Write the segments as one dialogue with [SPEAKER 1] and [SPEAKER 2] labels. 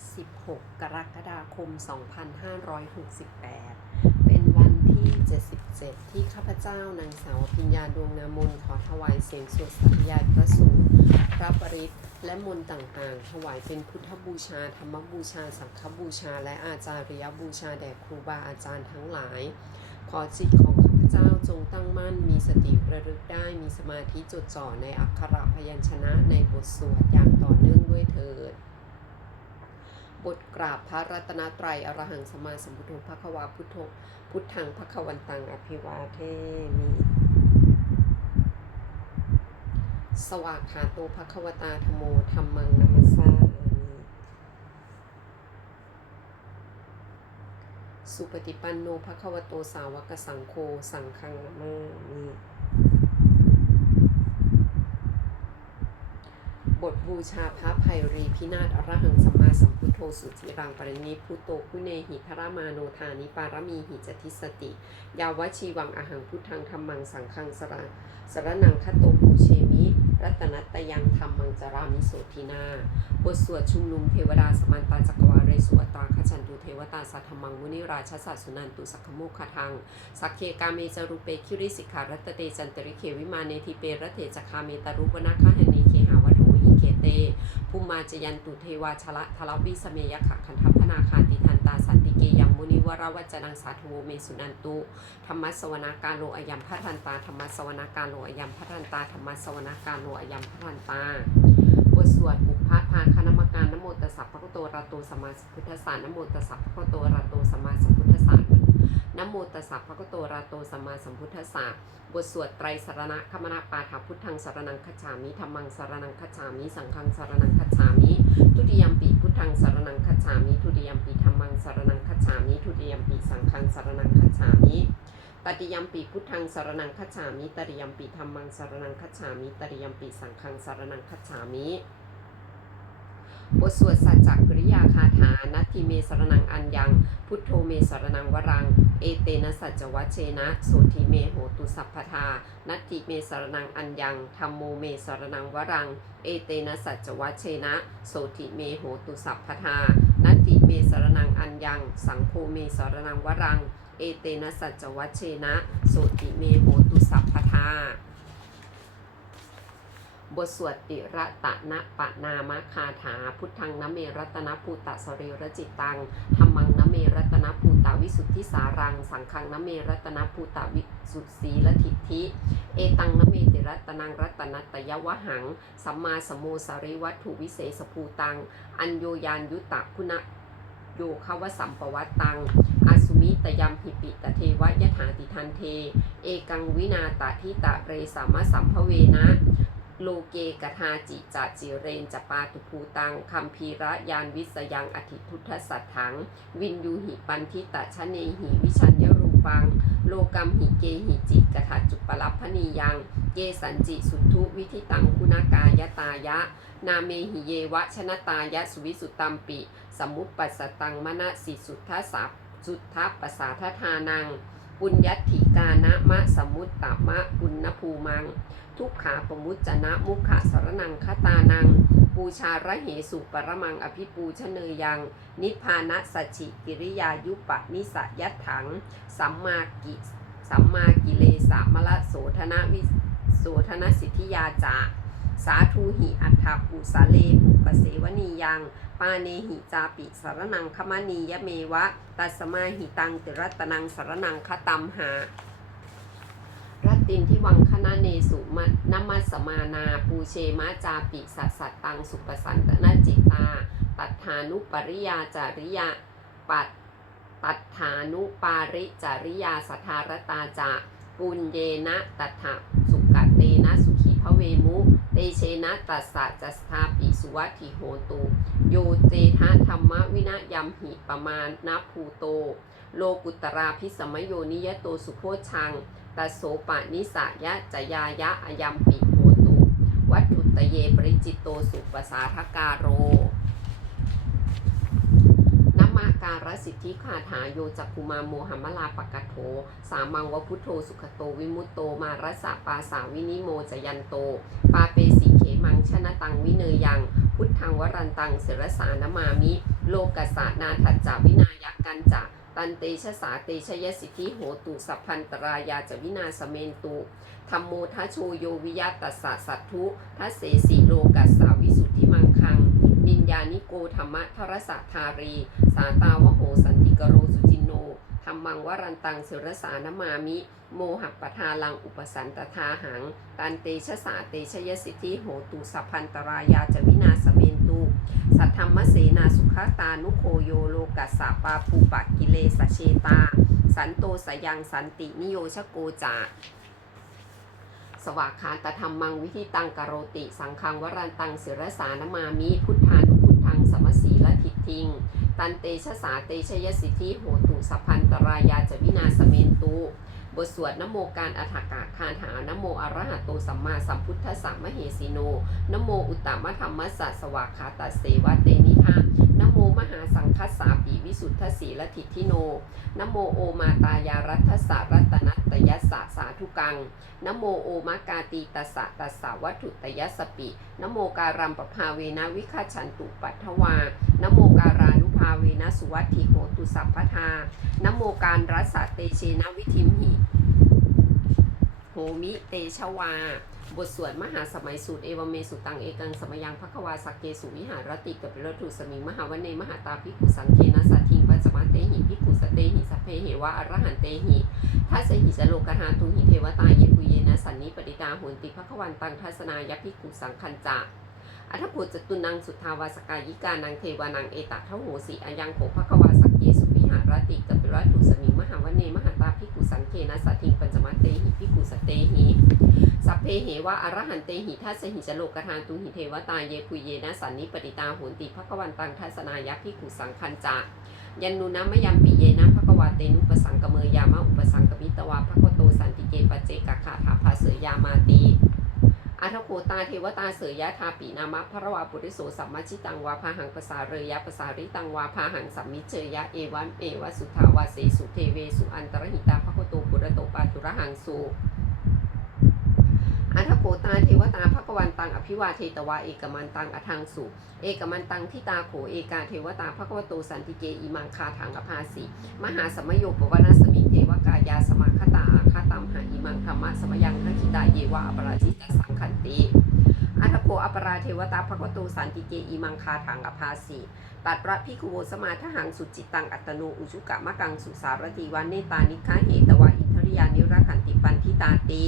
[SPEAKER 1] 16 กรกฎาคม 2568 เป็นวันที่ 77 ที่ข้าพเจ้านางสาวพิญญาดวงนามนขอถวายเสียงสวดสัตยายพระสูตรพระปริตรและมนต์ต่างๆ ถวายเป็นพุทธบูชา ธรรมบูชา สังฆบูชา และอาจาริยบูชาแด่ครูบาอาจารย์ทั้งหลาย ขอจิตของข้าพเจ้าจงตั้งมั่น มีสติระลึกได้ มีสมาธิจดจ่อในอักขระพยัญชนะในบทสวดอย่างต่อเนื่องด้วยเถิด บทกราบพระรัตนตรัยอรหังสมมาสัมพุทโธภควาพุทโธพุทธังภควันตังอภิวาเทมิสวากขาโตภควตาธโมธรรมังนัมสสามิสุปฏิปันโนภควโตสาวกสังโฆสังฆังนามามิ บทบูชาพระไพรีพินาศอรหังสัมมาสัมพุทโธสุจิรังปรินิพุโตคุเนหิทรามาโนธานิปารมีหิจติสติ ยาวชีวังอหังพุทธังธรรมังสังฆังสระสรนังคโตปูเชมิ รัตนัตยังธรรมังจรามิโสทินา บทสวดชุมนุมเทวดาสมันตาจักรวาเรสวตาขจันตุเทวตาสัทธมังมุนิราชสัสุนันตุสักขโมคทัง สักเคกาเมจารุเปคิริสิกขารัตเตจันตริเควิมาเนทิเปรเถจคาเมตารุวนาคหเนเคหาวันิ เต ภูมาจยันตุเทวาชละทลวิสเมยขะคันทัพนาคาติทันตาสันติเกยังมุนิวรวัจนังสาธุเมสุนันตุธรรมสวนาการโลอยัมพัทันตาธรรมสวนาการโลอยัมพัทันตาธรรมสวนาการโลอยัมพัทันตาบทสวดบุพพาพาคณมการนโมตัสสะพระพุทโตระโตสัมมาสัมพุทธสสะนโมตัสสะพระพุทโตระโตสัมมาสัมพุทธสสะ นโมตัสสะพระพุทโตระโตสัมมาสัมพุทธัสสะบทสวดไตรสรณะคมนาปาฐาพุทธังสรนังคัจฉามิธรรมังสรนังคัจฉามิสังฆังสรนังคัจฉามิทุติยมปีพุทธังสรนังคัจฉามิทุติยมปีธรรมังสรนังคัจฉามิทุติยมปีสังฆังสรนังคัจฉามิตติยมปีพุทธังสรนังคัจฉามิตติยมปีธรรมังสรนังคัจฉามิตติยมปีสังฆังสรนังคัจฉามิ บทสวดสัจจกริยาคาถานัตถิเมสรนังอัญญัง พุทโธเมสรนังวรัง เอเตนะสัจจวัชเชนะโสธิเมโหตุสัพพทา นัตถิเมสรนังอัญญังธรรมโมเมสรนังวรัง เอเตนะสัจจวัชเชนะโสธิเมโหตุสัพพทา นัตถิเมสรนังอัญญัง สังโฆเมสรนังวรัง เอเตนะสัจจวัชเชนะโสธิเมโหตุสัพพทา บทสวดติระตะนะปะนามะคาถา พุทธังนเมรัตนภูตะสรีรจิตตังธรรมังนเมรัตนภูตะวิสุทธิสารัง สังฆังนเมรัตนภูตะวิสุทธิละทิฏฐิเอตังนเมติรัตนังรัตนัตยวะหัง สัมมาสมโมสาริวัตถุวิเศษภูตัง อัญโยยานยุตตะคุณะโยคาวสัมปวัตตังอาสุมิตยัมหิปิตเทวะยถาติทันเท เอกังวินาตทิตะเรสามะสัมภเวนะ โลเกกทาจิจะจิเรนจปาตุภูตังคัมพีระยานวิสยังอธิพุทธสัตถัง วินยูหิปันทิตะชะเนหิวิชัญญรูปัง โลกัมหิเกหิจิกถาจุปลัพพนียัง เกสันจิสุทุวิธิตังคุณากายตายะ นาเมหิเยวะชนะตายะสุวิสุตตัมปิ สมุปปัสตังมณสิสุทธสัพสุทธปัสสาทธานัง ปุญญัตถิกานะมะสมุตตมะปุณณภูมัง ทุกขาปมุจจนะมุขะสรนังคตานัง ปูชาระเหสุปรมังอภิปูชเนยยัง นิพานะสัจฉิกิริยายุปะนิสยัตถัง สัมมากิสัมมากิเลสามละโสธนะวิโสธนสิทธิยาจา สาธุหิอัฏฐปุสาเลปุปเสวนียัง ปาเนหิจาปิสารนังคมณียเมวะ ตัสมาหิตังติรัตนังสารนังคตัมหารัตตินที่วังคณะเนสุมนามัสสมานา ปูเชมาจาปิสัสสัตตังสุปสันตนาจิตตาตัฏฐานุปริยาจาริยาปัตตัฐานุปาริจาริยาสัทธารตาจะปุญเยนะตัฏฐสุกเตน พระเวมุเตเชนะตัสสะจัสทาปิสุวัติโหตุโยเจทะธรรมวินะยัมหิปมาณภูโต โลกุตราพิสมโยนิยโตสุโพชังตัสโสปะนิสายะจยายะอยัมปิโหตุ วัตถุตเยปริจิตโตสุปสาทกาโร การสิทธิคาถาโยจักคุมาโมหัมมลาปกะโถ สามังวพุทโธสุขโตวิมุตโตมารสะปาสาวินิโมจยันโต ปาเปสีเขมังชนะตังวิเนยัง พุทธังวรันตังเสรสานมามิ โลกัสสานาถัจจาวินายกันจะตันเตชะสาเตชยสิทธิโหตุสัพพันตรายาจวินาสเมนตุธรรมโมทัชโชโยวิยตัสสะสัทธุทัสเสสีโลกัสสาวิสุทธิมัง คังนินยานิโกธรรมะทรสะทารี สาตาวโหสันติกโรสุจินโนธรรมังวรันตังศิรสานมามิ โมหัปทาลังอุปสันตทาหัง ตันเตชะสาเตชยสิทธิโหตุสัพพันตรายาจวินาสเมนตุ สัทธรรมเสนาสุขตานุโคโยโลกัสสาปาปูปกิเลสเชตา สันโตสยังสันตินิโยชโกจาสวากขาตธรรมังวิธิตังกโรติ สังฆังวรันตังศิรสานมามิ พุทธ มสีละทิทิง ตันเตชะสาเตชยสิทธิโหตุสัพพันตรายาจวินาสเมนตุ บทสวดนโมการอัฐกาคาถานโมอรหัตโตสัมมาสัมพุทธัสสะมเหสีโนนโมอุตตมธรรมสสะสวากขาตเสวะเตนิทา นโมมหาสังคัสสาปีวิสุทธสีลทิทิโน นโมโอมาตายารัตสะรัตนัตยัสสะสาธุกัง นโมโอมากาตีตสะตสสะวัตถุตยัสปิ นโมการัมปภาเวนะวิคาชันตุปัทวา นโมการานุภาเวนะสุวัตถิโหตุสัพพทานโมการรัสสะเตเชนะวิธิมหิ โหมิเตชวา บทสวดมหาสมัยสูตรเอวเมสุตังเอกังสมยังภควาสักเกสุวิหารติกับรถุสมิงมหาวันเนมหาตาภิกุสังเคนะสัทธิปัจจมาเตหิภิกุสเตหิสัพเพเหวะอรหันเตหิทัสหิสโลกหาตุหิเทวตาเยปุเยนะสันนิปติตาโหนติภควันตังทัสนายภิกุสังคันจะอัทพุจตุนังสุทาวาสกายิกานังเทวานังเอตทะโหสีอายังโขภควาสักเกสุ หารติกับเปรถุสมิงมหาวันเนมหาตาภิกุสังเคนะสัทธิปัจจมาเตหิภิกุสเตหิสัพเพเหวะอรหันเตหิทัสหิจโลกทานตุหิเทวตาเยคุเยนะสันนิปติตาโหนติภควันตังทัสนายะพิขุสังคันจายันนุนะมยัมปิเยนะภควาเตนุปสังกเมยามะอุปสังกมิตวาภควโตสันติเกปเจกะขาถาภาเสยามาตี อัทโคตาเทวตาเสยยะทาปีนามะพระวาปุริโสสัมมาชิตังวาพาหังภาษาเรยะภาษาริตังวาพาหังสัมมิเจยะเอวันเอวสุทาวาเสสุเทเวสุอันตรหิตาภควโตปุระโตปาตุระหังสุอัทโกตาเทวตาภควันตังอภิวาเทตวาเอกมันตังอทังสุเอกมันตังทิตาโขเอกาเทวตาภควโตสันติเกอิมังคาถังอภาสีมหาสมโยปวนาสมิเทวกายาสมาคตา อามหาอิมังธรรมะสมยังทัคิตาเยวะอปราชิตสังขันติอัทโกอปราเทวตาภควโตสันติเกอิมังคาถังอภาสีตัดพระพิคุโวสมาทหังสุจิตตังอัตโนอุชุกะมะกังสุสารติวันเนตานิคาเหตวาอินทริยานิรักขันติปันทิตาติ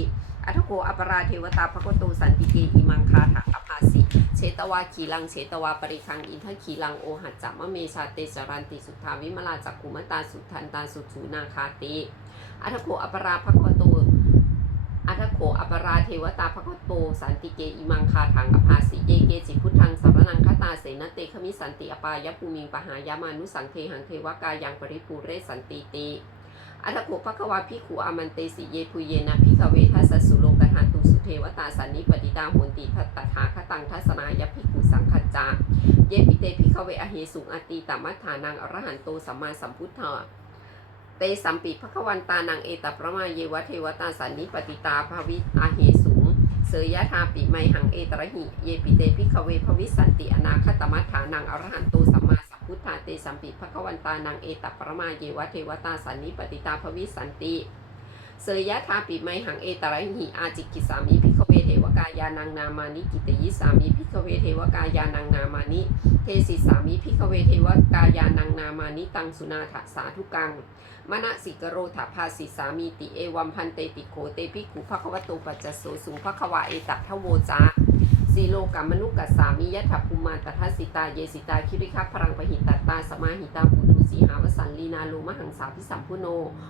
[SPEAKER 1] อัทโกอปราเทวตาภควโตสันติเกอิมังคาถาอภาสิเชตวาขีลังเชตวาปริคังอินทขีลังโอหัจจามะเมชาเตจรันติสุทธาวิมลาจักขุมตาสุทันตาสุสูนาคาติ อัทโกอปราภควโตอัทโกอปราเทวตาภควโต สันติเกอิมังคาถังอภาสิเยเกจิพุทธังสารนังคตาเสนเตขมิสันติอปายภูมิงปหายามานุสังเทหังเทวกายังปริภูเรสันติติอัตโขภควาพิขูอามันเตสิเยปุเยนะพิกเวทัสสุโลกทานตุสุเทวตาสันนิปติตาโหนติทัตตถาคตังทัสนายพิขุสังคัจจา เยปิเตพิกเวอเหสุงอติตามัฏฐานังอรหันโตสัมมาสัมพุทธะ เตสัมปิภควันตานังเอตประมาเยวะเทวตาสันนิปติตาภวิอาเหสุงเสยยะธาปิไมหังเอตระหิ เยปิเตพิกเวภวิสันติอนาคตมัฏฐานังอรหันโตสัมมาสัมพุทธาเตสัมปิภควันตานังเอตประมาเยวะเทวตาสันนิปติตาภวิสันติเสยยะธาปิไมหังเอตระหิอาจิกิสามิพิกเวเทว กายานังนามานิกิตยิสามีพิกเวเทวกายานังนามานิเทสิสามีพิกเวเทวกายานังนามานิตังสุนาถสาธุกังมณสิกโรถาภาสิสามีติเอวัมพันเตติโคเตปิขุภควโตปัจจโสสุภควาเอตัทโวจา สีโลกามนุกัสสามิยะถภูมาตทัสสิตา เยสิตา คิริคัพรังปหิตตตา สมาหิตาปุตุสีหาวสันลีนาโลมหังสาพิสัมพุโน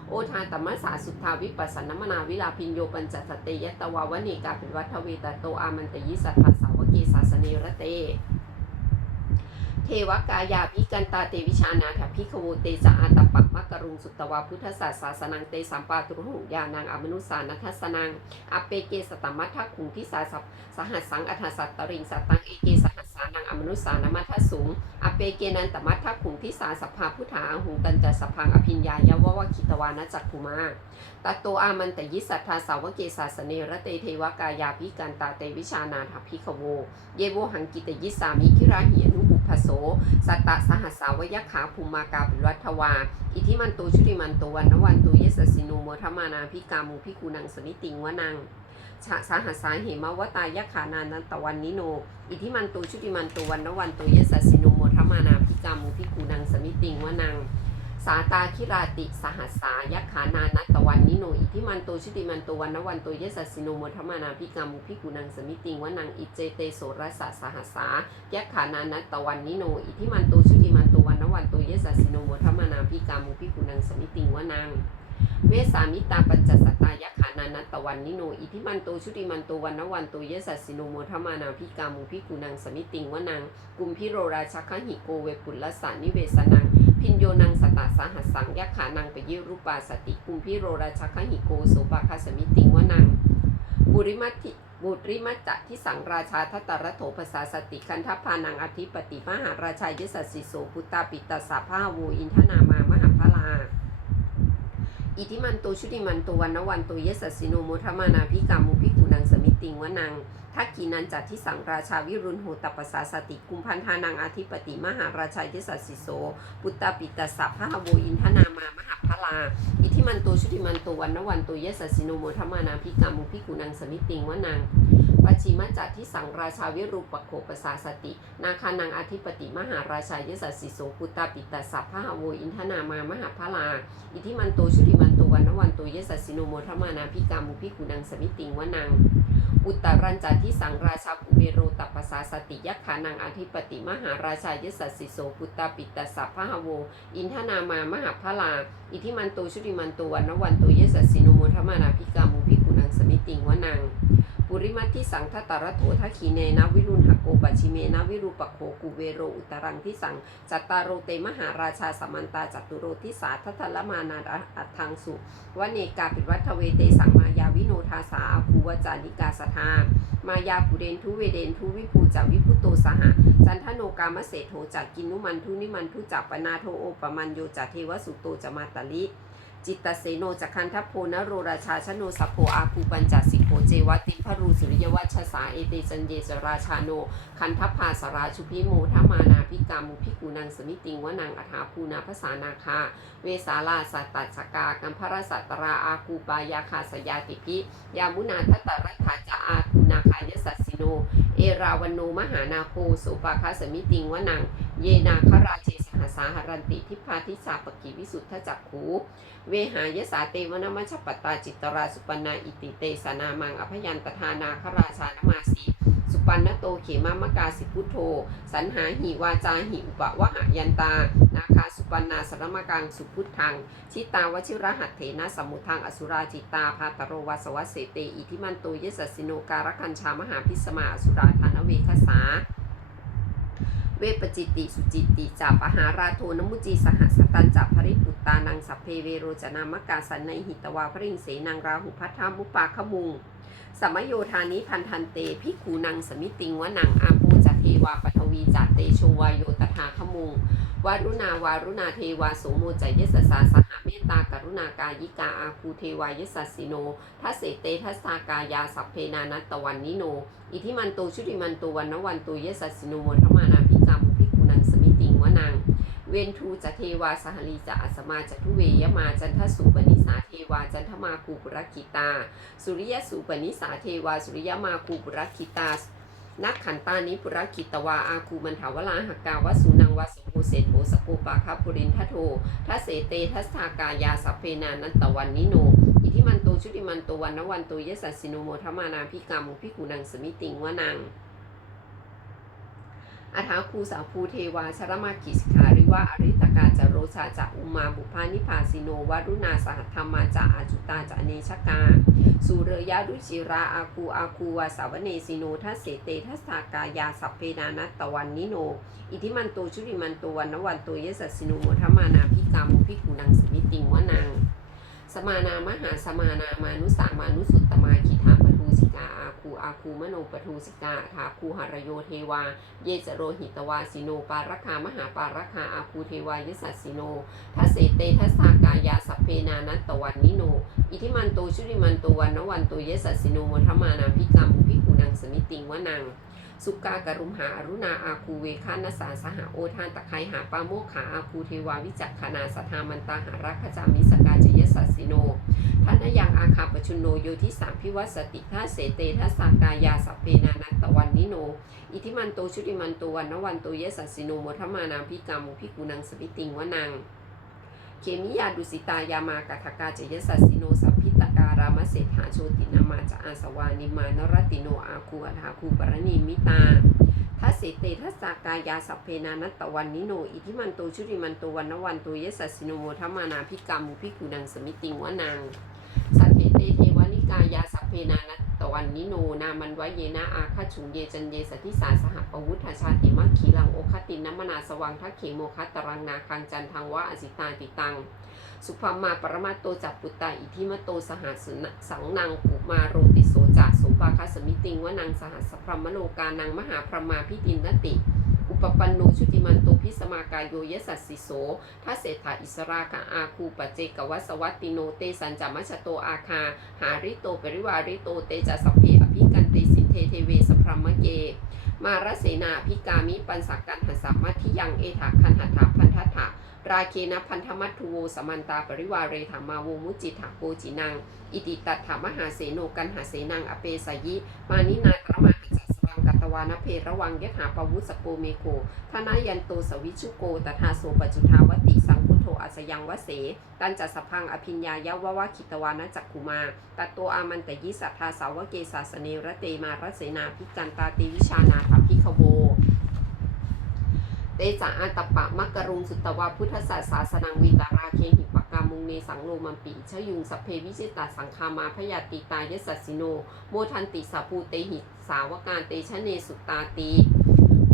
[SPEAKER 1] โอทานตมสสาสุทธาวิปัสสนมนาวิลาพินโยปัญจสตเตยตวาวเนกาปิวัฒเวตโตอามันตยิสัทธาสาวเกสาสเนรเต เทวกายาภิกันตาเตวิชานาถพิขโวเตจาอาตปักมะกรุงสุตวาพุทธศาสสานังเตสัมปาตุรุหุยานังอมนุสานัทสนังอเปเกสตมัทถคุงทิสาสหัสสังอัฏฐสัตตริงสัตตังเอเกสหัสสานังอมนุสานมัทธสูงอเปเกนันตมัทขุงทิสาสภาพุทธาหุงตันจะสพังอภิญญายวะวะคิตวานะจักขุมาตัตโตอามันตยิสัทธาสาวเกศาสเนระเตเทวกายาภิกันตาเตวิชานาถาภิขโว เยโวหังกิตยิสามิคิราหิยนุบุ พโส สัตตะสหัสสาวยขาภูมากาปิวัทวา อิทิมันโตชุติมันโตวันนวันโตเยสสินูโมทมานาพิกามุพิกูนังสนิติงวนังชะสาหัสสาเหมาวตายขานานันตะวันนิโน อิทิมันโตชุติมันโตวันนวันโตเยสสินูโมทมานาพิกามุพิกูนังสนิติงวนัง สาตาคิราติสหัสสายักขานานัตตวันนิโนอิทิมันโตชิติมันโตวันนวันโตเยสัสินุโมทมานาพิกามุพิกูนังสมิติงวนังอิเจเตโสรสะสหัสสายักขานานัตตวันนิโนอิทิมันโตชิติมันโตวันนวันโตเยสัสิโนโมทมานาพิกามุพิกุนังสมิติงวนัง เวสามิตาปัญจสตายักขานานัตตวันนิโน อิทิมันโตชุติมันโตวันนวันโตเยสสสิโนโมทมานาพิกามุพิกุนังสมิติงวนัง กุมพิโรราชคหิโกเวปุลลสานิเวสนัง พินโยนังสตาสหัสสังยักขานังปยิรูปาสติกุมพิโรราชคหิโกโสปาคาสมิติงวนัง บุริมัติบุริมัจจะที่สังราชาทัตตรโถภาษาสติคันทพานังอธิปติมหาราชายสสสิโสพุตตาปิตตสาภาวูอินทนามา มหาพลา อิทิมันโตชุติมันโตวันนวันโตเยสสสิโนโมทมานาพิกามุพิกุ ติงวนังทักกีนันจัตที่สังราชาวิรุณโหตปสาสติกุมพันธานังอธิปติมหาราชายสสสิโสปุตตาปิตตสาภาโวอินทนามามหาพลาอิทิมันโตชุติมันโตวันนวันโตเยสสสิโนโมทมานาพิกามุพิกุนังสมิติงวนังปัจฉิมจัตที่สังราชาวิรูปโขปสาสตินาคานังอธิปติมหาราชายสสสิโสปุตตาปิตสัพพะโวอินทนามามหาพลา อิทิมันโตชุติมันโตวันนวันโตเยสสสิโนโมทมานาพิกามุพิกุนังสมิติงวนัง อุตตรัญจาที่สังราชาภูเมโรตัปสาสติยักขานังอธิปติมหาราชายสัสสิโสปุตตาปิตาสัพพะโว อินทนามามหาพลา อิทิมันโตชุติมันโตวันนวันโตเยสัสสินุโมทมานาพิกามุพิกุนังสมิติงวนัง ปุริมัตทิสังทตรโถทัคขีเนนะวิรุณหโกปัชิเมนะวิรูปโคกุเวโรอุตรังทิสังจัตตารโรเตมหาราชาสมันตาจัตุโรทิสาทัทละมานาอัตทังสุวเนกาปิวัฒเวเตสังมายาวิโนทาสาอาคูวจานิกาสทามายาปุเรนทุเวเดนทุวิภูจาวิพุโตสหจันทโนกามเสโทจักกินุมันทุนิมันทุจักปนาโทโอปมันโยจัเทวสุโตจมาตลิ จิตตเสโนจักคันทัพโพนโรราชาชโนสัพโพอาคูปัญจสิโกเจวติพรูสุริยวัชสาเอเตจันเยจราชาโน คันทัพพาสราชุพิโมทมานาพิกามุพิกูนังสมิติงวนังอัฐาภูนาภาษานาคา เวสาลาสัตตัสกากัมพรสัตราอาคูปายาคาสยาติพิยามุนาทัตรัตถาจาอาคูนาคายสัสสิโน เอราวันโนมหานาโคสุปาคาสมิติงวนัง เยนาคราเช หสาหรันติทิพาทิสาปกิวิสุทธจักขูเวหายสาเตวนมัชปตาจิตราสุปนาอิติเตสนามังอภยันตทานาคราชานมาสีสุปันนโตเขมามกาสิพุทโธ สันหาหิวาจาหิอุปวะหายันตา นาคาสุปันนาสรมกังสุพุทธัง ชิตาวชิรหัตเถนะสมุทังอสุราจิตาภาตโรวาสวะเสเตอิทิมันโตเยสสิโนการคัญชามหาพิสมาอสุราธานเวคสา วปจิตติสุจิตติจาปหาราโทนมุจีสหัสตันจับภริปุตตานังสัพเพเวโรจนามกาสันในหิตวาพริงเสนังราหุพัทธามุปาขมุงสมโยธานิพันธันเตพิขูนังสมิติงวนังอาปูจัเทวาปทวีจัตเตโชวายโยตถาขมุงวารุณาวารุณาเทวาโสโมจยสสาสหเมตตากรุณากายิกาอาคูเทวายสสสิโนทัสเสเตทัสากายาสัพเพนานัตตวันนิโน อิทิมันโตชุติมันโตวันนวันโตยสัสสิโนมทมานา ติงวนัง เวนทูจะเทวาสหลีจะอัสมาจะทุเวยมาจันทสุปนิสาเทวาจันทมาคูปุรคิตา สุริยสุปนิสาเทวาสุริยมาคูปุรคิตานักขันตานิปุรคิตวาอาคูมันถาวลาหกาวสุนังวาสุโภเศโธสโปปาคาปุรินทโททัสเสเตทัสทากายาสัพเพนานันตวันนิโน อิทิมันโตชุติมันโตวันนวันโตยสัสสิโนโมทมานาพิกามุพิกุนังสมิติงวนัง อาถาคูสาภูเทวาชรมากิสขาริวะอริตกาจโรชาจะอุมาบุพานิพาสิโนวารุณาสหัตธรรมาจะอาจุตาจะเนชกา สุเรยาดุจิราอาคูอาคูวาสาวเนสิโนทัสเสเตทัสากายาสัพเพนานัตตวันนิโน อิทิมันโตชุติมันโตวันนวันโตเยสัสสิโนโมทมานาพิกามุพิกุนังสมิติงวนัง สมานามหาสมานามานุสามานุสุตตมาคิธาปทูสิกา คูอาคูมโนปทูสิกาถาคูหรโยเทวา เยจโรหิตวาสิโน ปารคามหาปารคาอาคูเทวายสัสสิโนทัสเสเตทัสสากายาสัพเพนานัตตวันนิโน อิทิมันโตชุริมันโตวันนวันโตเยสัสสิโนมทมานาพิกรรมพิคูนังสมิติงวนัง สุกากรุมหาอรุณาอาคูเวคานาสาสหโอทานตะไคหาปาโมขาอาคูเทวาวิจักขนาสทามันตาหารักขจามิสกาจยสัสสิโนทานยังอาคาปชุนโนโยทิสามพิวัสติท่าเสเตทัสากายาสัพเพนานัตตวันนิโน อิทิมันโตชุติมันโตวันนวันโตเยสัสิโนโมทมานาพิกรรมพิกูนังสมิติงวนัง เคมิยาดุสิตายามากะทกาเจยสัสสิโนสั เศรษฐาโชตินามาจะอาสวานิมานรติโนอาคูอัฏฐาคูปรณีมิตาทัสเสเตทัสสากายาสัพเพนานัตตวันนิโน อิทิมันโตชุติมันโตวันนวันโตเยสัสสิโนโมทมานาพิกรรมมุพิกุนังสมิติงวนัง สัตเทเตเทวานิกายาสัพเพนานัตตวันนิโน นามันวะเยนะอาคาฉุงเยจันเยสติสาสหปวุฒชาติมัคคีลังโอคตินัมมนาสวังทักเขโมคัตตรังนาคังจันทังวะอสิตาติตัง สุภามาปรมาโตจักปุตตาอิทิมโตสหัสนสังนางปุมาโรติโสจะโสปาคสมิติงวานางสหัสพรมโลกานางมหาพรมาพิตินนติ อุปปันโนชุติมันโตพิสมากายโยยสัสสิโสทัสเศรษฐาอิสรากะอาคูปเจกวัสวัตติโนเตสัญจามัชโตอาคา หาริโตปริวาริโตเตจะสัพเพอภิกันเตสินเทเทเวสพรมเก มารเสนาพิกามิปันสักกันหัสสะมัทิยังเอถาคันหัตถาพันทัตถะราเคนะพันธมัตถุโวสมันตาปริวาเรธรรมาวมุจิถาโกจินัง อิติตัตถามหาเสโนกันหาเสนังอเปสยิ มานินาตระมาหัสสรังกัตวานเพระวังยะหาปวุสโกเมโกทนายันโตสวิชุโกตถาโสปจุทาวติสังพุท โธอัสยังวเส ตันจัสสพังอภิญญายาววะคิตวานะจักคุมา ตัตโตอามันตยิสัทธาสาวเกสาสเนระเตมารเสนาพิกันตาติวิชานาถพิขโวเตจาอันตปะมักกรุงสุตวาพุทธศาสาสนังวีตาราเคหิปกามุงเนสังโลมัมปีชยุงสพเพวิจิตาสังคามาพยาติตายสัสสิโน โมทันติสาภูเตหิสาวการเตชะเนสุตตาตี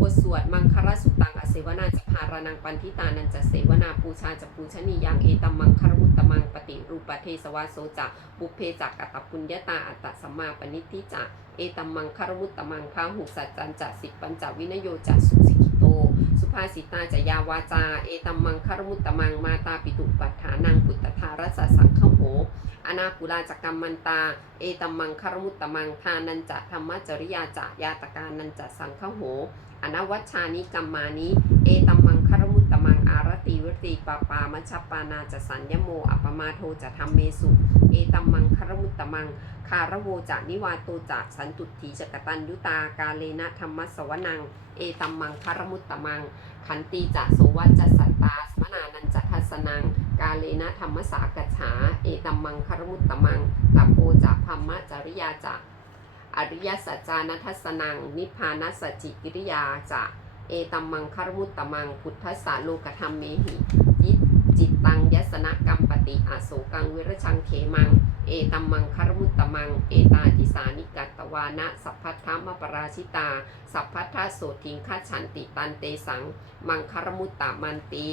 [SPEAKER 1] บทสวดมังคารสุตังอเสวนาจะพารานังปันทิตานันจะเสวนาปูชาจะปูชนียังเอตัมมังคารุตตมังปฏิรูปเทสวาโสจะบุเพจักกัตตปุญญาตาอัตตสัมมาปณิทิจะเอตัมมังคารมุตตมังพาหุสัจจันจะสิปัญจวินโยจะสุสิกิโต สุภาษิตาจะยาวาจา เอตัมมังคารมุตตมังมาตาปิตุปัฏฐานังพุทธารัสสะสังฆโหอนาปุราจกรรมมันตา เอตัมมังคารมุตตมังทานันจะธรรมจริยาจะยาตการนันจะสังฆโห อนวัชชานิกัมมานิ เอตัมมังคารมุตตมังอารติวติปาปามัชปานาจะสัญญโมอัปมาโทจะธรรมเมสุ เอตัมมังคารมุตตมัง คารโวจะนิวาโตจะสันตุถีจกตันยุตากาเลนะธรรมสวนัง เอตัมมังคารมุตตมัง ขันติจะโสวัจจะสัตตาสมนานันจะทัสนัง กาเลนะธรรมสากัจฉา เอตัมมังคารมุตตมังตัปโปจะพัมมะจริยาจะ อริยสัจจานัทสนัง นิพพานสสจิกิริยาจะเอตัมมังคารมุตตมัง พุทธสสะโลกธรรมเมหิยิจิตตังยสนะกัมปติอาโศกังวิรชังเขมัง เอตัมมังคารมุตตมัง เอตาทิสานิกัตตวานะ สัพพัทธมปราชิตา สัพพัทธโสทิงคาฉันติตันเตสัง มังคารมุตตมันติ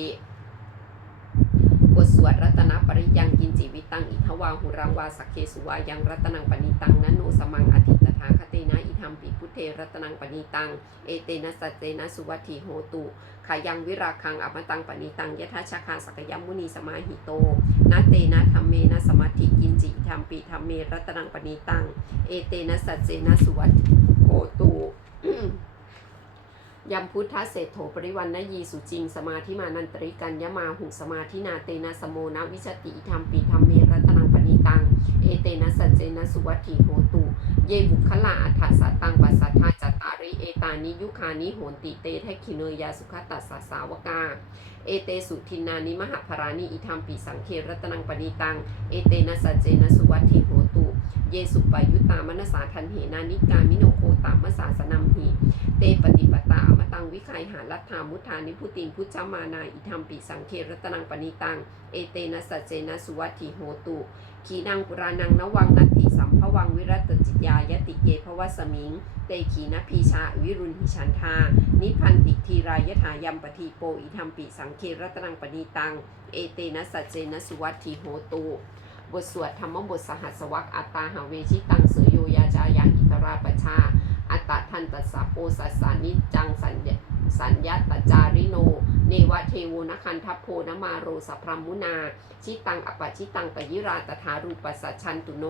[SPEAKER 1] บทสวดรัตนปริยังกินจิวิตังอิทวาหุรังวาสักเคสุวายังรัตนังปณิตังนันโนสมังอธิ ถาคเตนะอิธรรมปิพุทเทรัตนังปณิตัง เอเตนะสัจเจนะสุวัตถีโหตุขายังวิราคังอมตังปณิตังยะทัชชคาสกยมุนีสมาหิโตนาเตนะธรรมเมนะสมาธิกินจิธรรมปิธรรมเมรัตนังปณิตัง เอเตนะสัจเจนะสุวัติโหตุยัมพุทธเศรษโถปริวันนยีสุจิง สมาธิมานันตริกัญญมาหุสมาธินาเตนะสโมนะวิชติธรรมปิธรรมเมรัตนังปณิตัง เอเตนะสัจเจนะสุวัตถีโหตุ เยบุคลาอัฏฐสัตตังปัสสัทธาจัตตาริเอตานิยุคานิโหนติเตทคิเนยาสุขตัสสะสาวกา เอเตสุทินานิมหาภรานิอิธรรมปิสังเครัตนังปณิตัง เอเตนะสัจเจนะสุวัตถีโหตุ เยสุปายุตามนสาทันเหนานิกามิโนโคตามสาสนัมหิ เตปฏิปตาอมตังวิคัยหารัตถามุทานิพุตินพุทธมานาอิธรรมปิสังเครัตนังปณิตัง เอเตนะสัจเจนะสุวัตถิโหตุ ขีนังปุรานังนวังนัตติสัมภวังวิรัตจิตยายติเกภวสมิง เตขีนพีชาวิรุณหิชันทา นิพันติทีรายถายัมปทีโปอิธรรมปิสังเครัตนังปณิตัง เอเตนะสัจเจนะสุวัตถิโหตุบทสวดธรรมบทสหัสวรรคอัตตาหาเวชิตังเสยโยยาจายังอิตราปชาอัตตะทันตัสสะโปสัสสานิจจังสัญญ สัญญาตจาริโน เนวะเทวนคันทัพโพนมาโรสัพพรมมุนา ชิตังอปะชิตังปยิราตถารูปัสสะชันตุโน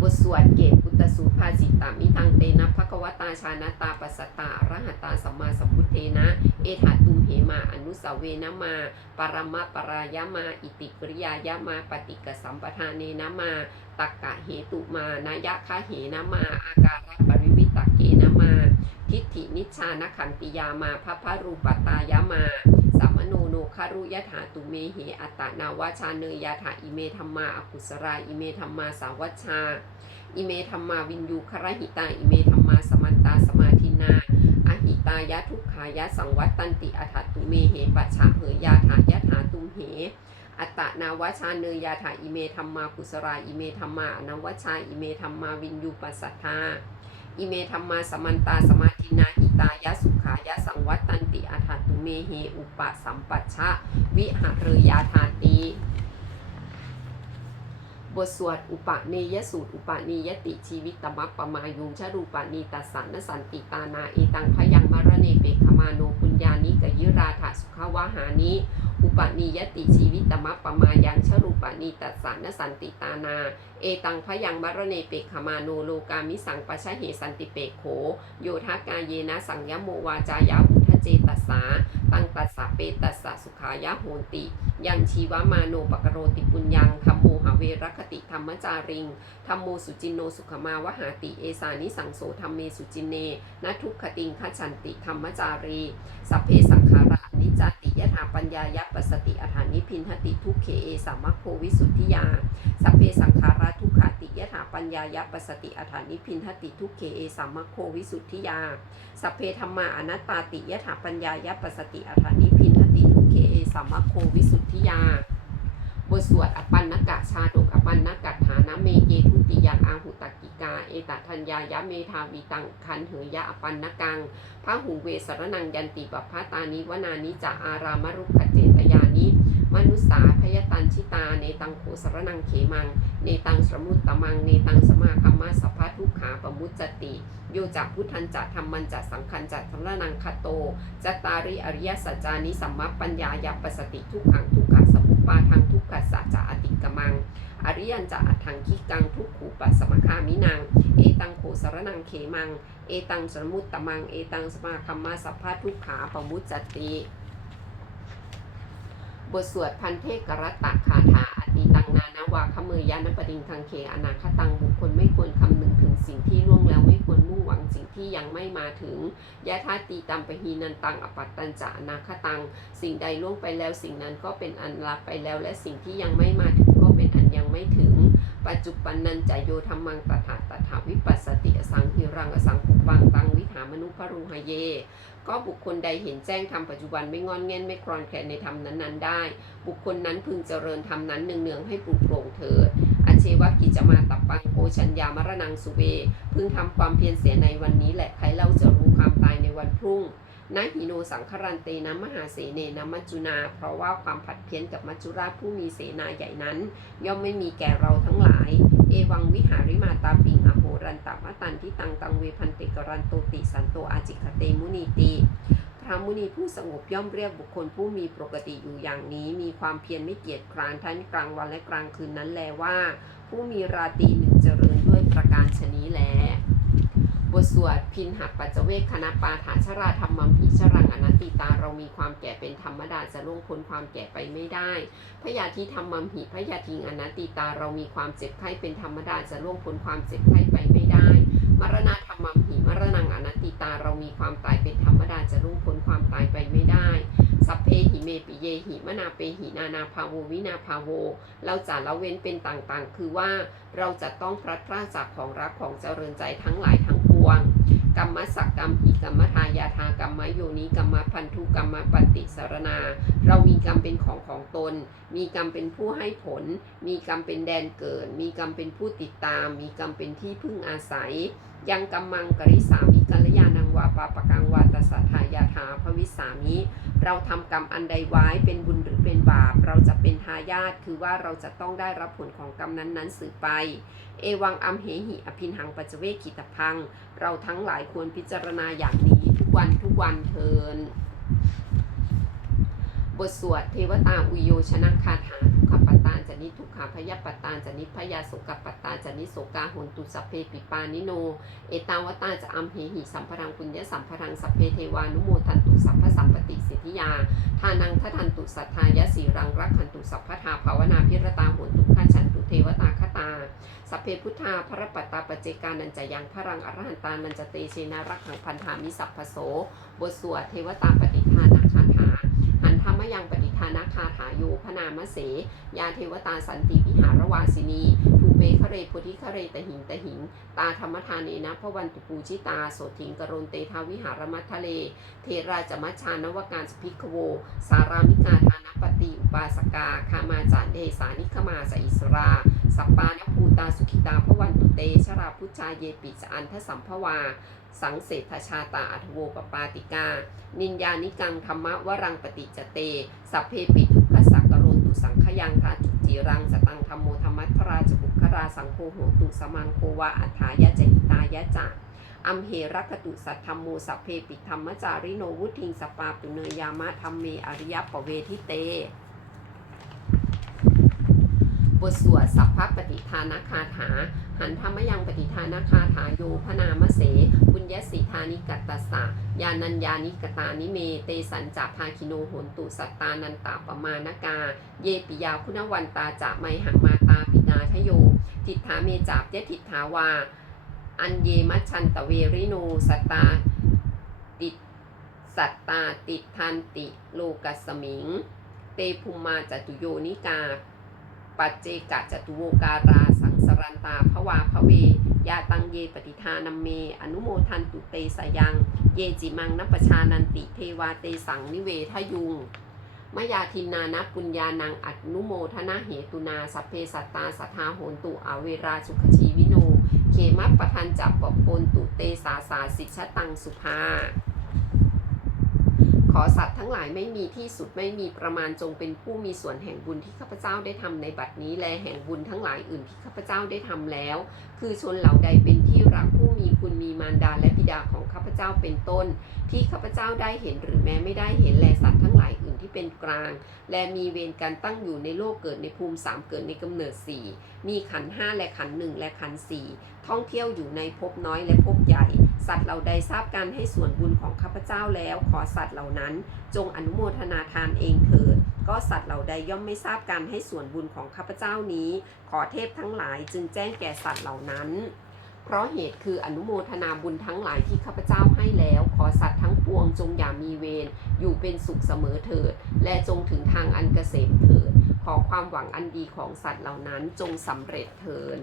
[SPEAKER 1] บทสวดเกตปุตตสูภาสิตามิทังเตนะภควตาชานาตาปัสตารหัตาสัมมาสัมพุทเทนะ เอถาตุมเหมาอนุสาวเวนะมา ปรมะปรายามา อิติกริยายามา ปฏิกสัมปทานเนนะมา ตักกะเหตุมา นายะคะเหนะมา อาการปริวิตกเกนะ ทิฏฐินิชานขันติยามาพระพรูปตายามาสัมโนโนคารุยถาตุเมเหอัตนาวชาเนยยถาอิเมธรรมาอกุสราอิเมธรรมาสาวัชชา อิเมธรรมาวินยูครหิตาอิเมธรรมาสมันตาสมาทินาอหิตายะทุกขายะสังวัตตันติอัฏฐตุเมเหปัจฉะเหยยาถายะถาตุมเหอัตนาวชาเนยยาถาอิเมธรรมากุสราอิเมธรรมาอนวชาอิเมธรรมาวินยูปัสสทธา อิเมธรรมาสมันตาสมาธินาหิตายะสุขายะสังวัตตันติอัฏฐตุเมเหอุปสัมปัชชะ วิหะเรยาธาติ บทสวดอุปเนยสูตร อุปนิยติชีวิตตมัปปมายุงชรูปนีตัสสนสันติตานาเอตังพยังมารเนเปกขมาโนปุญญานิกยิราถสุขวาหานิอุปนิยติชีวิตตมัปปมายังชรูปนีตัสสนสันติตานา เอตังพยังมารเนเปกขมาโนโลกามิสังปชะเหสันติเปโขโยทากาเยนะสังยโมวาจายาพุ ทเจตัสสาตังตัสสะเปตัสสะสุขายะโหติ ยังชีวมาโนปกโรติปุญญังธรรมโมหาเวรคติธรรมจาริงธรรมโมสุจินโนสุขมาวหาติเอสานิสังโสธรรมเมสุจินเนนทุกขติงขฉันติธรรมจารีสัพเพสังขาร นิจติยถาปัญญายปสติอาหานิพินหติทุกเขเอสามัคโควิสุทธิยาสัพเพสังขาระทุกขาติยถาปัญญายปสติอาหานิพินหติทุกเขเอสามัคโควิสุทธิยาสัพเพธรรมาอนัตตาติยถาปัญญายปสติอาหานิพินหติทุกเขเอสามัคโควิสุทธิยา บทสวดอปันนกะชาดกอปันนกัตฐานะเมเยทุติยังอาหุตกิกา เอตทัญญายะเมทาวีตังคันเหยยะอปันนกังพระหูเวสรนังยันติปพาตานิวนานิจาอารามรุขเจตยานิมนุสาพยตันชิตา เนตังโขสรนังเขมัง เนตังสมุตตมัง เนตังสมาคัมมาสัพพทุกขาปมุจจติ โยจักพุทธันจัธรรมันจัสังคันจัสรนังคโตจตาริอริยสัจจานิสัมมัปปัญญายาปสติทุกขังทุกขะสมุปปาทังทุกขะสัจจะอติกมัง อริยันจะอัตถังคิกังทุกขูปัสมคามินัง เอตังโขสรนังเขมัง เอตังสรมุตตมัง เอตังสมาคัมมาสัพพะทุกขาปมุจจติบทสวดพันเทกรัตตะคาถาอติตังนานาวาขมือยานปดิงคังเคอนาคตังบุคคลไม่ควร สิ่งที่ล่วงแล้วไม่ควรมุ่งหวังสิ่งที่ยังไม่มาถึงยะธาตีตัมปะหีนันตังอปัตตัญจะนาคตัง สิ่งใดล่วงไปแล้วสิ่งนั้นก็เป็นอันลับไปแล้ว และสิ่งที่ยังไม่มาถึงก็เป็นอันยังไม่ถึง ปัจจุบันนันจโยธรรมังตถาตถาวิปัสสติอสังหิรังอสังขุปังตังวิหามนุพรูหเย ก็บุคคลใดเห็นแจ้งธรรมปัจจุบันไม่งอนแง่นไม่คลอนแคลนในธรรมนั้นๆได้ บุคคลนั้นพึงเจริญธรรมนั้นเนืองๆให้ปลุกโปร่งเถิดอ เชวกิจมาตับปังโกชัญญามรณังสุเว พึงทำความเพียรเสียในวันนี้แหละใครเล่าจะรู้ความตายในวันพรุ่งนาหิโนสังครันเตนะมหาเสเนนะมัจจุนา เพราะว่าความผัดเพี้ยนกับมัจจุราชผู้มีเสนาใหญ่นั้น ย่อมไม่มีแก่เราทั้งหลาย เอวังวิหาริมาตาปิงอโหรันตามตันที่ตังตังเวพันเตกรันโตติสันโตอาจิคเตมุนีตี พระมุนีผู้สงบย่อมเรียกบุคคลผู้มีปกติอยู่อย่างนี้ มีความเพียรไม่เกียจคร้านทั้งกลางวันและกลางคืนนั้นแลว่า ผู้มีราตรีหนึ่งเจริญด้วยประการชนี้แลบทสวดพินหักปัจเจเวคคณะปาฐาชราธรรมัมพิชรังอนัตติตาเรามีความแก่เป็นธรรมดาจะล่วงพ้นความแก่ไปไม่ได้พยาธิธรรมัมหิพยาธิงอนัตติตาเรามีความเจ็บไข้เป็นธรรมดาจะล่วงพ้นความเจ็บไข้ไป มรณะธรรมมหิมรณังอนัตติตาเรามีความตายเป็นธรรมดาจะรู้พ้นความตายไปไม่ได้ สัพเพหิเมปิเยหิมนาเปหินานาภาโววินาภาโว เราจะละเว้นเป็นต่างๆ คือว่าเราจะต้องพลัดพรากจากของรักของเจริญใจทั้งหลายทั้งปวง กรรมสักกรรมหิกรรมทายา ธากรรมโยนิกรรมพันธุกรรมปฏิสารนา เรามีกรรมเป็นของของตน มีกรรมเป็นผู้ให้ผล มีกรรมเป็นแดนเกิด มีกรรมเป็นผู้ติดตาม มีกรรมเป็นที่พึ่งอาศัย ยังกรรมังกริสามิกัลยาณังวาปาปกังวาตสัทธายาธาภวิสามิเราทำกรรมอันใดไว้เป็นบุญหรือเป็นบาป เราจะเป็นทายาทคือว่าเราจะต้องได้รับผลของกรรมนั้นๆสืบไป เอวังอัมเหหิอภินหังปัจเวกิตพัง เราทั้งหลายควรพิจารณาอย่างนี้ วันทุกวันเทิน บทสวดเทวตาอุโยชนะคาถาทุกขปตาจนิทุกขาพยปตาจนิพยาโสกปตาจนิโสกาหนตุสัพเพปิปานิโน เอตาวตาจะอัมเหหิสัมภรังปุญญสัมภรังสัพเพเทวานุโมทันตุสัพพสัมปติสิทธิยาทานังททันตุสัทธายะสีรังรักขันตุสัพพทาภาวนาพิรตาหนตุขันฉันตุเทวตาคตาสัพเพพุทธาพระปัตตาปเจกานันจะยังพรังอรหันตานันจะเตเชนารักขังพันธามิสัพพโสบทสวดเทวตาปฏิทานาคาถา หัน ธรรมยังปฏิทานาคาถาโยพนามเส ยาเทวตาสันติวิหารวาสินีทูเปคะเรโพธิคะเรตหินตหิน ตาธรรมทานเนนะพระวันตุปูชิตาโสถิงกรณเตทาวิหารมัทะเล เทราจมัชชานวการสพิกโว สารามิกาทานปฏิอุปาสกาคามาจารเดสานิคมาสอิสรา สัปปานภูตาสุขิตาพระวันตุเต ชราพุชชาเยปิจอันทสัมภวา สังเศรษฐชาตาอัทโวปปาติกา นินยานิกังธรรมะวรังปฏิจเต สัพเพปิทุกขสักกโรนตุสังขยังทาจุจีรังสตังธรรมโมธรรมัทราจบุคราสังโฆโหตุสมังโควาอัฏฐายะจหิตายะจะอัมเหรักตุสัทธรรมโมสัพเพปิธรรมจาริโนวุทิงสปาปุเนยยามะธรรมเมอริยปเวทิเต บทสวดสัพพปฏิทานาคาถา หันธรรมยังปฏิทานาคาถาโยพนามเสบุญยสิธานิกัตสสะยานัญญานิกตานิเม เตสัญจาภาคิโนโหนตุสัตตานันตาปมานกา เยปิยาคุณวันตาจะไมหังมาตาปินาทโย ทิฏฐาเมจาบเยทิฏฐาวา อันเยมัชชันตะเวริโนสัตตาติสัตตาติทันติโลกัสมิง เตภูมมาจตุโยนิกา ปัจเจกะจตุโวการา สังสรันตาภวาภเวยาตังเยปฏิทานัมเม อนุโมทันตุเตสยัง เยจิมังนัปปชานันติเทวาเตสังนิเวทยุงมยาทินนานะปุญญานังอัตนุโมทนาเหตุนา สัพเพสัตตาสัทธาโหนตุอาเวราสุขชีวิโน เขมัปปทันจับปปนตุเตสาสาสิชะตังสุภา ขอสัตว์ทั้งหลายไม่มีที่สุดไม่มีประมาณจงเป็นผู้มีส่วนแห่งบุญที่ข้าพเจ้าได้ทำในบัดนี้และแห่งบุญทั้งหลายอื่นที่ข้าพเจ้าได้ทำแล้ว คือชนเหล่าใดเป็นที่รักผู้มีคุณมีมารดาและบิดาของข้าพเจ้าเป็นต้น ที่ข้าพเจ้าได้เห็นหรือแม้ไม่ได้เห็นแลสัตว์ทั้งหลาย เป็นกลาง และมีเวรการตั้งอยู่ในโลกเกิดในภูมิสามเกิดในกำเนิดสี่มีขันห้าและขันหนึ่งและขันสี่ท่องเที่ยวอยู่ในภพน้อยและภพใหญ่ สัตว์เหล่าใดทราบการให้ส่วนบุญของข้าพเจ้าแล้ว ขอสัตว์เหล่านั้น จงอนุโมทนาทานเองเถิดก็สัตว์เหล่าใดย่อมไม่ทราบการให้ส่วนบุญของข้าพเจ้านี้ ขอเทพทั้งหลายจึงแจ้งแก่สัตว์เหล่านั้น เพราะเหตุคืออนุโมทนาบุญทั้งหลายที่ข้าพเจ้าให้แล้ว ขอสัตว์ทั้งปวงจงอย่ามีเวรอยู่เป็นสุขเสมอเถิด และจงถึงทางอันเกษมเถิด ขอความหวังอันดีของสัตว์เหล่านั้นจงสำเร็จเถิด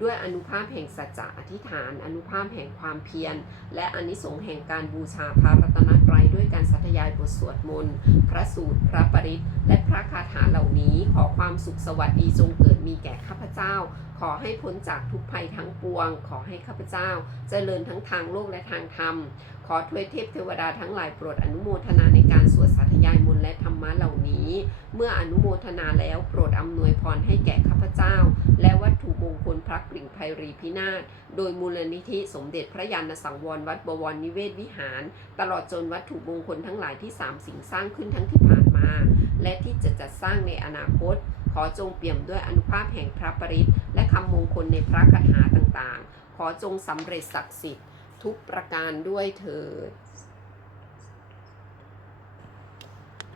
[SPEAKER 1] ด้วยอนุภาพแห่งสัจจะอธิษฐาน อนุภาพแห่งความเพียร และอนิสงส์แห่งการบูชาพระรัตนตรัยด้วยการสัตยายบทสวดมนต์พระสูตรพระปริตและพระคาถาเหล่านี้ขอความสุขสวัสดีจงเกิด มีแก่ข้าพเจ้า ขอให้พ้นจากทุกภัยทั้งปวง ขอให้ข้าพเจ้าเจริญทั้งทางโลกและทางธรรม ขอทวยเทพเทวดาทั้งหลายโปรดอนุโมทนาในการสวดสาธยายมนต์และธรรมะเหล่านี้ เมื่ออนุโมทนาแล้วโปรดอำนวยพรให้แก่ข้าพเจ้า และวัตถุมงคลพระกริ่งไพรีพินาศโดยมูลนิธิสมเด็จพระยาณสังวรวัดบวรนิเวศวิหาร ตลอดจนวัตถุมงคลทั้งหลายที่สามสิ่งสร้างขึ้นทั้งที่ผ่านมา และที่จะจัดสร้างในอนาคต อจงเปี่ยมด้วยอนุภาพแห่งพระปริตและคำมงคลในพระคาถาต่างๆ ขอจงสำเร็จศักดิ์สิทธิ์ทุกประการด้วยเถิด